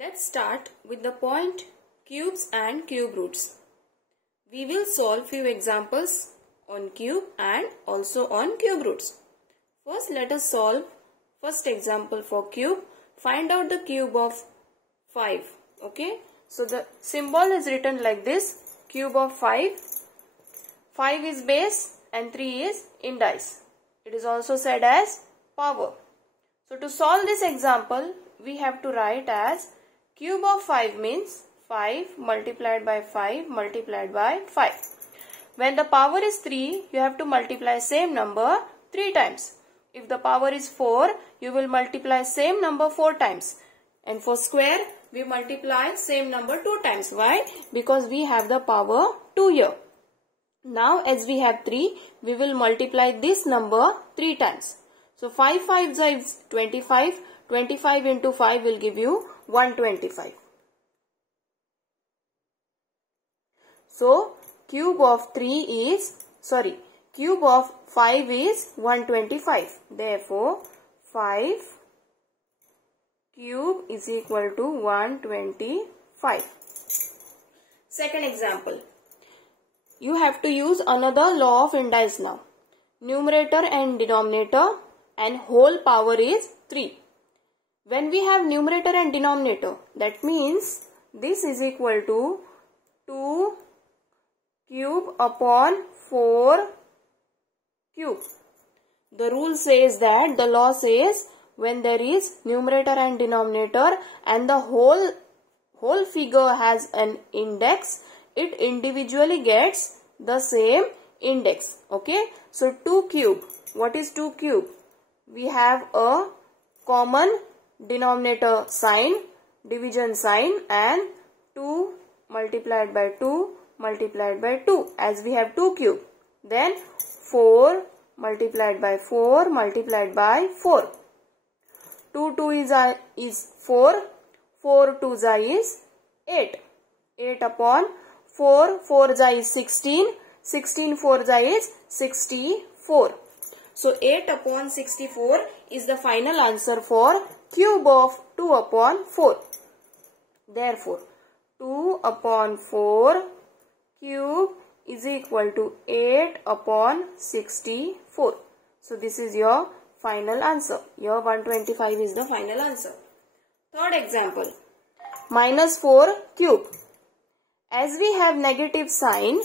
Let's start with the point cubes and cube roots. We will solve few examples on cube and also on cube roots. First, let us solve first example for cube. Find out the cube of 5. Okay. So the symbol is written like this. Cube of 5. 5 is base and 3 is indice. It is also said as power. So to solve this example, we have to write as cube of 5 means 5 multiplied by 5 multiplied by 5. When the power is 3, you have to multiply same number 3 times. If the power is 4, you will multiply same number 4 times. And for square, we multiply same number 2 times. Why? Because we have the power 2 here. Now as we have 3, we will multiply this number 3 times. So 5 5s is 25. 25 into 5 will give you 125. So cube of 5 is 125. Therefore 5 cube is equal to 125. Second example. You have to use another law of indice now. Numerator and denominator and whole power is 3. When we have numerator and denominator, that means this is equal to 2 cube upon 4 cube. The rule says that, the law says, when there is numerator and denominator and the whole figure has an index, it individually gets the same index. Okay. So 2 cube. What is 2 cube? We have a common denominator sign, division sign, and 2 multiplied by 2 multiplied by 2, as we have 2 cube. Then 4 multiplied by 4 multiplied by 4. 2 2 is 4. 4 2 is 8. 8 upon 4. 4 is 16. 16 4 is 64. So 8 upon 64 is the final answer for cube of 2 upon 4. Therefore 2 upon 4 cube is equal to 8 upon 64. So this is your final answer. Your 125 is the final answer. Third example. Minus 4 cube. As we have negative sign,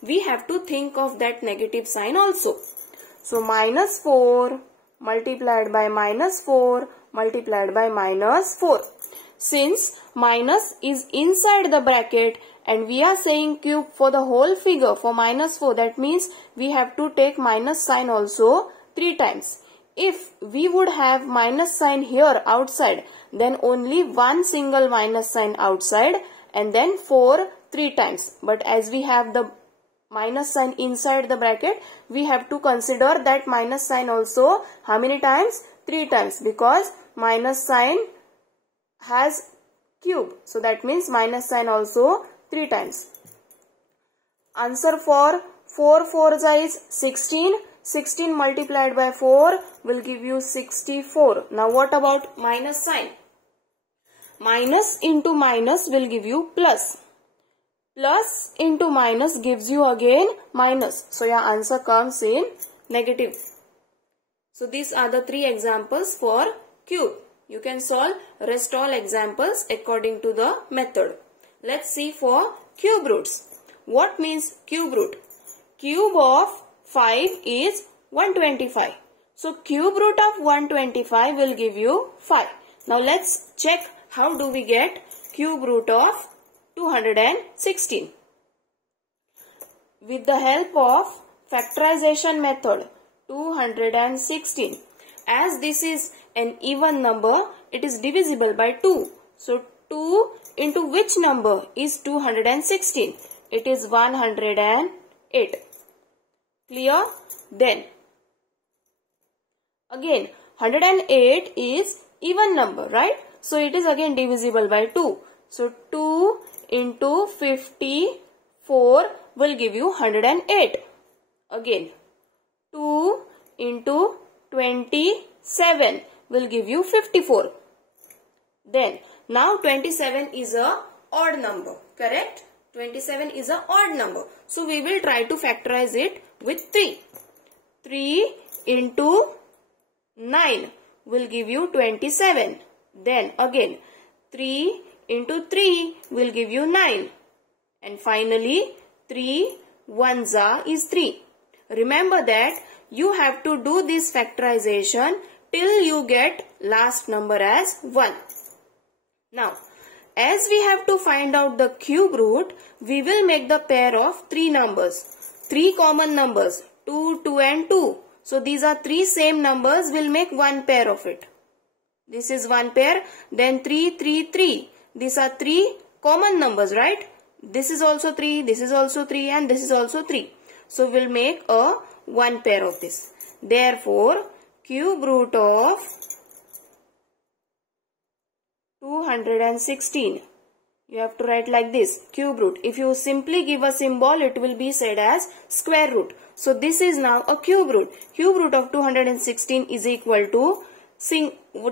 we have to think of that negative sign also. So minus 4 multiplied by minus 4 multiplied by minus 4. Since minus is inside the bracket and we are saying cube for the whole figure for minus 4, that means we have to take minus sign also 3 times. If we would have minus sign here outside, then only one single minus sign outside and then 4 3 times. But as we have the minus sign inside the bracket, we have to consider that minus sign also how many times? 3 times, because minus sign has cube. So that means minus sign also 3 times. Answer for 4 4 is 16. 16 multiplied by 4 will give you 64. Now what about minus sign? Minus into minus will give you plus. Plus into minus gives you again minus. So your answer comes in negative. So these are the 3 examples for cube. You can solve rest all examples according to the method. Let's see for cube roots. What means cube root? Cube of 5 is 125. So cube root of 125 will give you 5. Now let's check how do we get cube root of 216. With the help of factorization method, 216. As this is an even number, it is divisible by 2. So 2 into which number is 216? It is 108. Clear? Then again 108 is even number, right? So it is again divisible by 2. So 2 into 54 will give you 108. Again 2 into 27 will give you 54. Then now 27 is a odd number, correct? 27 is a odd number. So we will try to factorize it with 3. 3 into 9 will give you 27. Then again 3 into 3 will give you 9. And finally 3 ones is 3. Remember that you have to do this factorization till you get last number as 1. Now, as we have to find out the cube root, we will make the pair of 3 numbers. 3 common numbers, 2, 2 and 2. So these are 3 same numbers, we'll make one pair of it. This is one pair, then 3, 3, 3. These are 3 common numbers, right? This is also 3, this is also 3 and this is also 3. So we'll make a one pair of this. Therefore, cube root of 216. You have to write like this, cube root. If you simply give a symbol, it will be said as square root. So this is now a cube root. Cube root of 216 is equal to,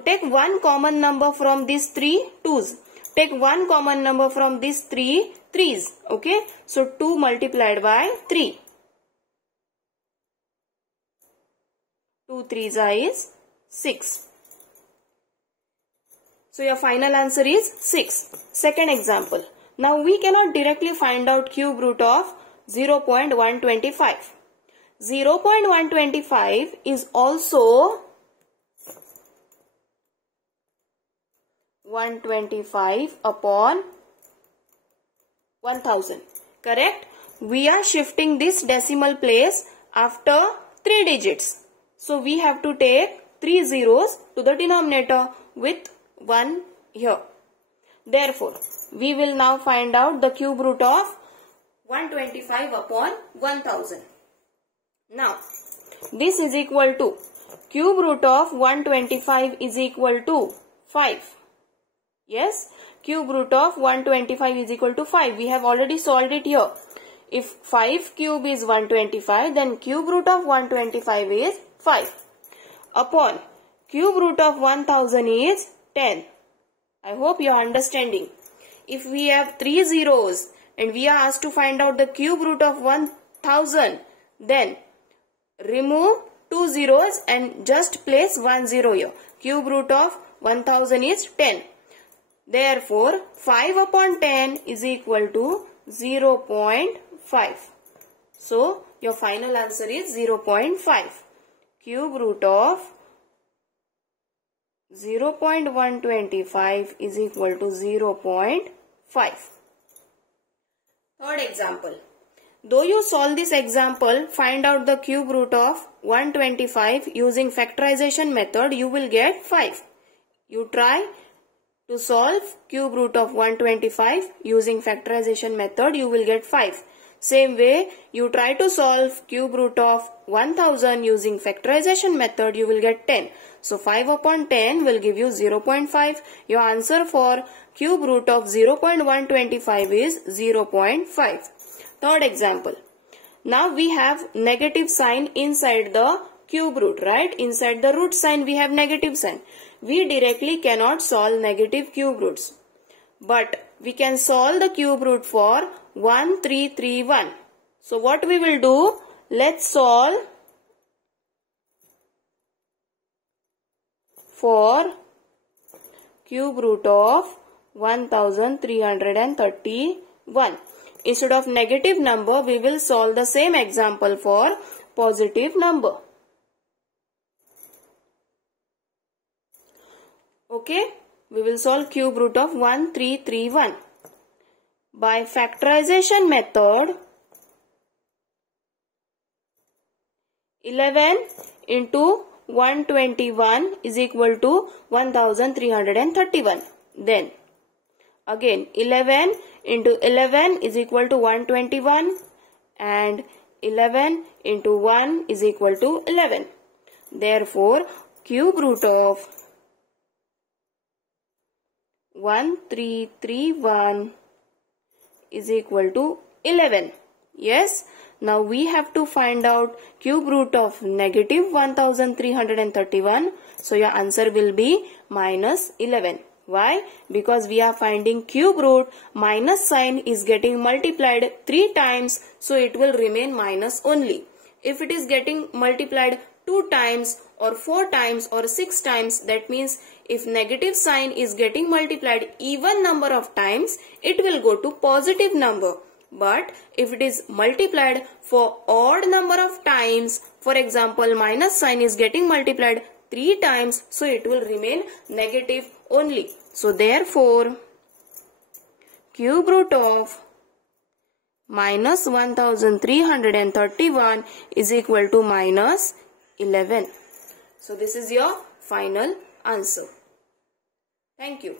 take one common number from these 3 2's. Take one common number from these 3 3's. Okay. So 2 multiplied by 3. 2 3's is 6. So your final answer is 6. Second example. Now we cannot directly find out cube root of 0.125. 0.125 is also 125 upon 1000. Correct? We are shifting this decimal place after 3 digits. So we have to take 3 zeros to the denominator with 1 here. Therefore, we will now find out the cube root of 125 upon 1000. Now, this is equal to, cube root of 125 is equal to 5. Yes, cube root of 125 is equal to 5. We have already solved it here. If 5 cube is 125, then cube root of 125 is 5. Upon cube root of 1000 is 10. I hope you are understanding. If we have 3 zeros and we are asked to find out the cube root of 1000, then remove 2 zeros and just place 1 zero here. Cube root of 1000 is 10. Therefore, 5 upon 10 is equal to 0.5. So, your final answer is 0.5. Cube root of 0.125 is equal to 0.5. Third example. Though you solve this example, find out the cube root of 125 using factorization method, you will get 5. You try to solve cube root of 125 using factorization method, you will get 5. Same way, you try to solve cube root of 1000 using factorization method, you will get 10. So 5 upon 10 will give you 0.5. Your answer for cube root of 0.125 is 0.5. Third example. Now we have negative sign inside the cube root, right? Inside the root sign we have negative sign. We directly cannot solve negative cube roots. But we can solve the cube root for 1331. So what we will do? Let's solve for cube root of 1331. Instead of negative number, we will solve the same example for positive number. Okay, we will solve cube root of 1331. By factorization method, 11 into 121 is equal to 1331. Then again 11 into 11 is equal to 121 and 11 into 1 is equal to 11. Therefore, cube root of 1331 is equal to 11. Yes. Now we have to find out cube root of negative 1331. So your answer will be minus 11. Why? Because we are finding cube root, minus sign is getting multiplied 3 times, so it will remain minus only. If it is getting multiplied 2 times or 4 times or 6 times, that means if negative sign is getting multiplied even number of times, it will go to positive number. But if it is multiplied for odd number of times, for example, minus sign is getting multiplied 3 times, so it will remain negative only. So therefore, cube root of minus 1331 is equal to minus 11. So this is your final answer. Thank you.